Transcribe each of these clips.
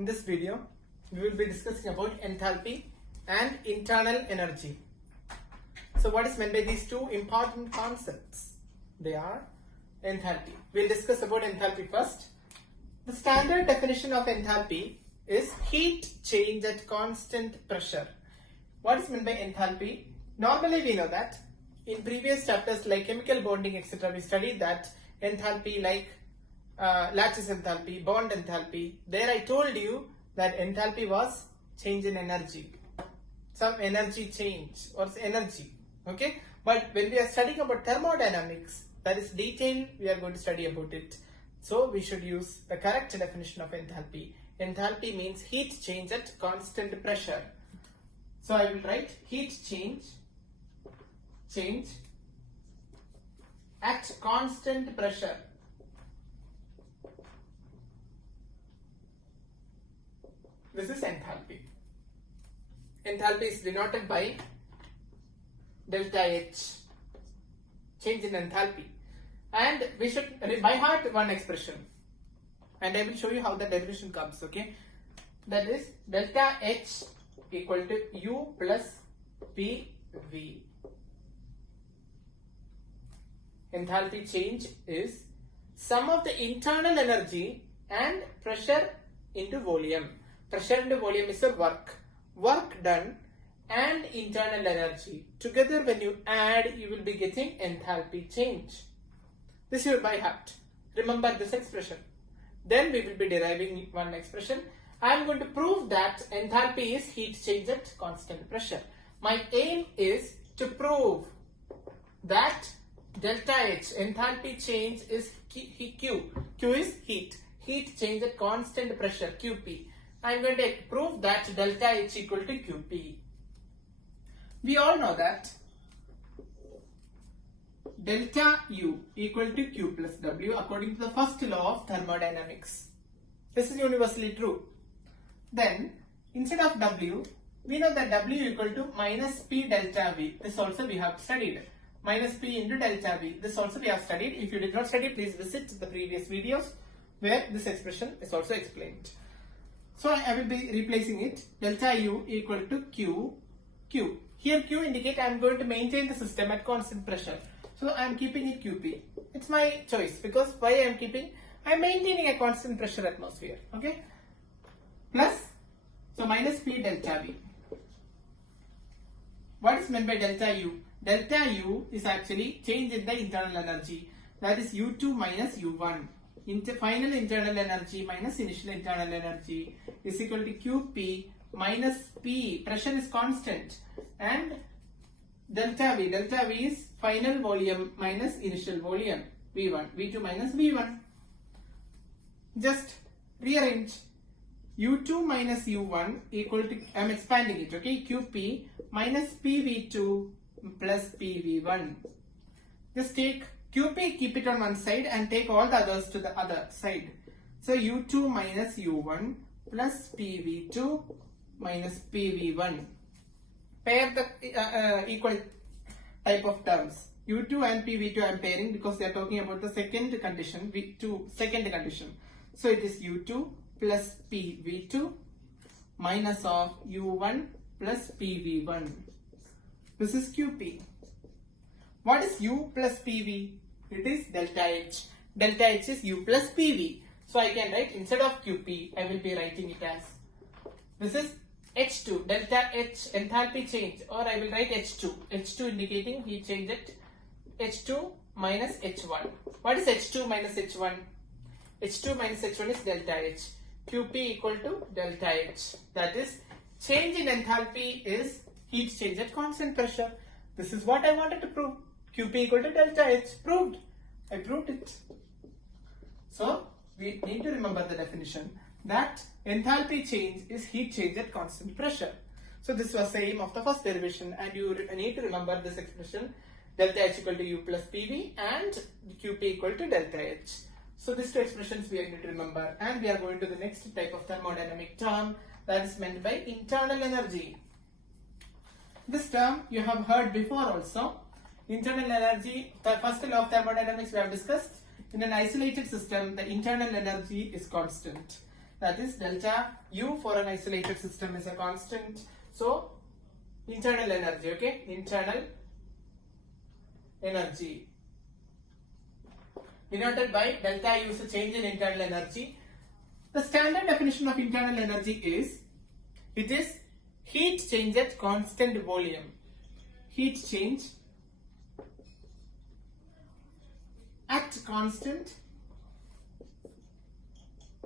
In this video, we will be discussing about enthalpy and internal energy. So what is meant by these two important concepts? They are enthalpy. We'll discuss about enthalpy first. The standard definition of enthalpy is heat change at constant pressure. What is meant by enthalpy? Normally we know that in previous chapters like chemical bonding etc. we studied that enthalpy like lattice enthalpy, bond enthalpy. There I told you that enthalpy was change in energy. Some energy change or energy. Okay. But when we are studying about thermodynamics, that is detail we are going to study about it. So we should use the correct definition of enthalpy. Enthalpy means heat change at constant pressure. So I will write heat change at constant pressure. This is enthalpy. Enthalpy is denoted by delta H, change in enthalpy. And we should by heart one expression. And I will show you how the derivation comes, okay? That is delta H equal to U plus PV. Enthalpy change is sum of the internal energy and pressure into volume. Pressure into volume is the work done and internal energy. Together when you add, you will be getting enthalpy change. This is by heart. Remember this expression. Then we will be deriving one expression. I am going to prove that enthalpy is heat change at constant pressure. My aim is to prove that delta H, enthalpy change is Q. Q is heat. Heat change at constant pressure, QP. I am going to prove that delta H equal to QP. We all know that delta U equal to Q plus W according to the first law of thermodynamics. This is universally true. Then instead of W, we know that W equal to minus P delta V. This also we have studied. Minus P into delta V. This also we have studied. If you did not study, please visit the previous videos where this expression is also explained. So I will be replacing it. Delta U equal to Q. Here Q indicate I am going to maintain the system at constant pressure. So I am keeping it QP. It's my choice because why I am maintaining a constant pressure atmosphere. Okay. Plus, so minus P delta V. What is meant by delta U? Delta U is actually change in the internal energy. That is U2 minus U1. Final internal energy minus initial internal energy is equal to QP minus P. Pressure is constant. And delta V. Delta V is final volume minus initial volume. V1. V2 minus V1. Just rearrange. U2 minus U1 equal to, I am expanding it, okay? QP minus PV2 plus PV1. Just take QP, keep it on one side and take all the others to the other side. So U2 minus U1 plus PV2 minus PV1. Pair the equal type of terms. U2 and PV2 I am pairing because they are talking about the second condition, V2, second condition. So it is U2 plus PV2 minus of U1 plus PV1. This is QP. What is U plus PV? It is delta H. Delta H is U plus PV. So I can write instead of QP, I will be writing it as this is H2, delta H, enthalpy change, or I will write H2. H2 indicating heat change at H2 minus H1. What is H2 minus H1? H2 minus H1 is delta H. QP equal to delta H. That is change in enthalpy is heat change at constant pressure. This is what I wanted to prove. QP equal to delta H. Proved. I proved it. So we need to remember the definition that enthalpy change is heat change at constant pressure. So this was the aim of the first derivation and you need to remember this expression delta H equal to U plus PV and QP equal to delta H. So these two expressions we are going to remember and we are going to the next type of thermodynamic term that is meant by internal energy. This term you have heard before also. Internal energy, the first law of thermodynamics we have discussed. In an isolated system, the internal energy is constant. that is delta U for an isolated system is a constant. So internal energy, okay, internal energy denoted by delta U is a change in internal energy. The standard definition of internal energy is, it is heat change at constant volume. Heat change at constant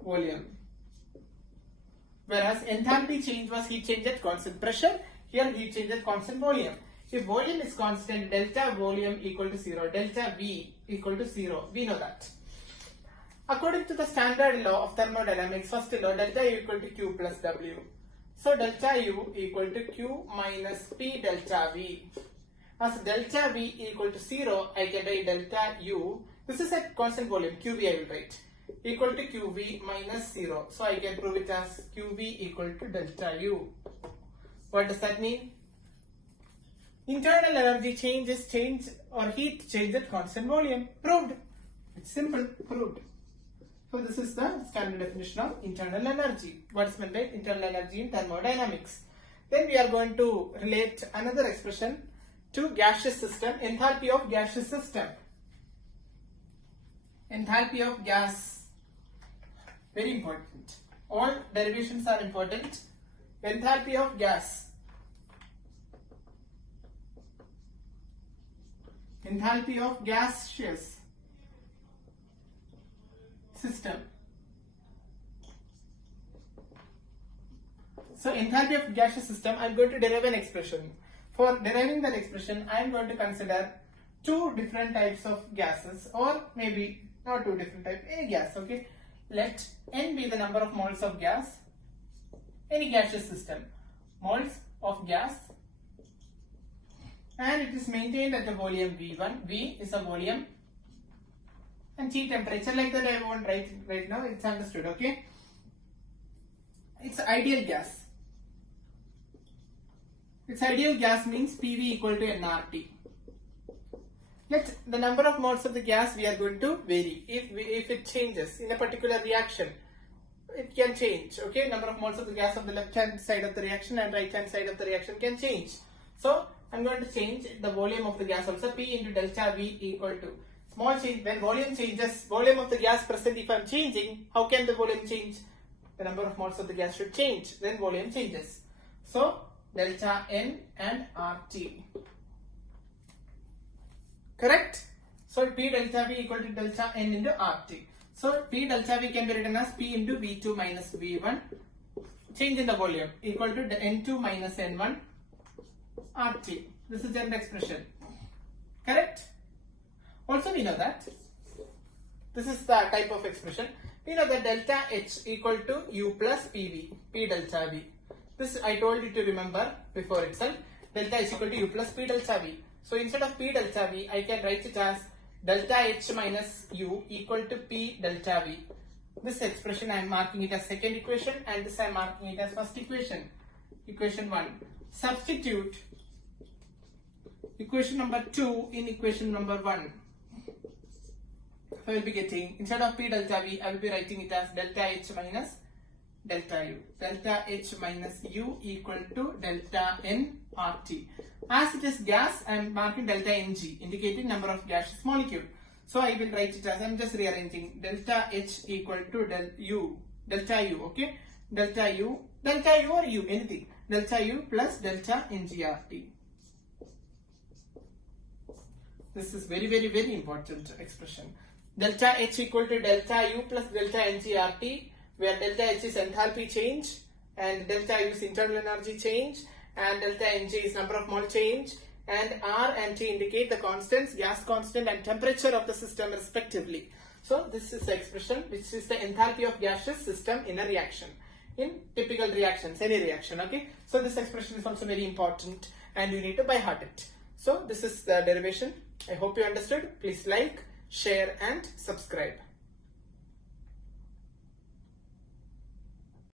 volume. Whereas enthalpy change was heat change at constant pressure. Here heat change at constant volume. If volume is constant, delta volume equal to 0, delta V equal to 0. We know that. According to the standard law of thermodynamics, first law, delta U equal to Q plus W. So delta U equal to Q minus P delta V. As delta V equal to 0, I can write delta U. This is at constant volume, QV I will write. Equal to QV minus 0. So I can prove it as QV equal to delta U. What does that mean? Internal energy change is change or heat change at constant volume. Proved. It's simple. Proved. So this is the standard definition of internal energy. What is meant by internal energy in thermodynamics? Then we are going to relate another expression to gaseous system, enthalpy of gaseous system. Enthalpy of gas, very important. All derivations are important. Enthalpy of gas. Enthalpy of gaseous system. So enthalpy of gaseous system, I am going to derive an expression. For deriving that expression, I am going to consider two different types of gases, or maybe not two different types, any gas, okay. Let N be the number of moles of gas, any gaseous system, moles of gas, and it is maintained at the volume V1. V is a volume, and T temperature, like that I won't write right now, it's understood, okay. It's ideal gas. Its ideal gas means PV equal to nRT. Let the number of moles of the gas we are going to vary. If it changes in a particular reaction, it can change, okay. Number of moles of the gas of the left hand side of the reaction and right hand side of the reaction can change. So I am going to change the volume of the gas also. P into delta V equal to small change. When volume changes, volume of the gas present, if I am changing, how can the volume change? The number of moles of the gas should change, then volume changes. So delta N and RT. Correct? So P delta V equal to delta N into RT. So P delta V can be written as P into V2 minus V1. Change in the volume equal to N2 minus N1 RT. This is the expression. Correct? Also we know that this is the type of expression. We know that delta H equal to U plus PV, P delta V. This I told you to remember before itself. Delta H equal to U plus P delta V. So instead of P delta V, I can write it as delta H minus U equal to P delta V. This expression I am marking it as second equation, and this I am marking it as first equation. Equation 1. Substitute equation number 2 in equation number 1. I will be getting, instead of P delta V, I will be writing it as delta H minus delta U. Delta H minus U equal to delta N RT. As it is gas, I am marking delta Ng, indicating number of gaseous molecule. So I will write it as, I am just rearranging, delta H equal to delta U, okay? Delta U or U, anything. Delta U plus delta NgRT. This is very, very, very important expression. Delta H equal to delta U plus delta NgRT, where delta H is enthalpy change and delta U is internal energy change and delta Ng is number of mole change, and R and T indicate the constants, gas constant and temperature of the system respectively. So this is the expression which is the enthalpy of gaseous system in a reaction. In typical reactions, any reaction, okay. So this expression is also very important and you need to by heart it. So this is the derivation. I hope you understood. Please like, share and subscribe.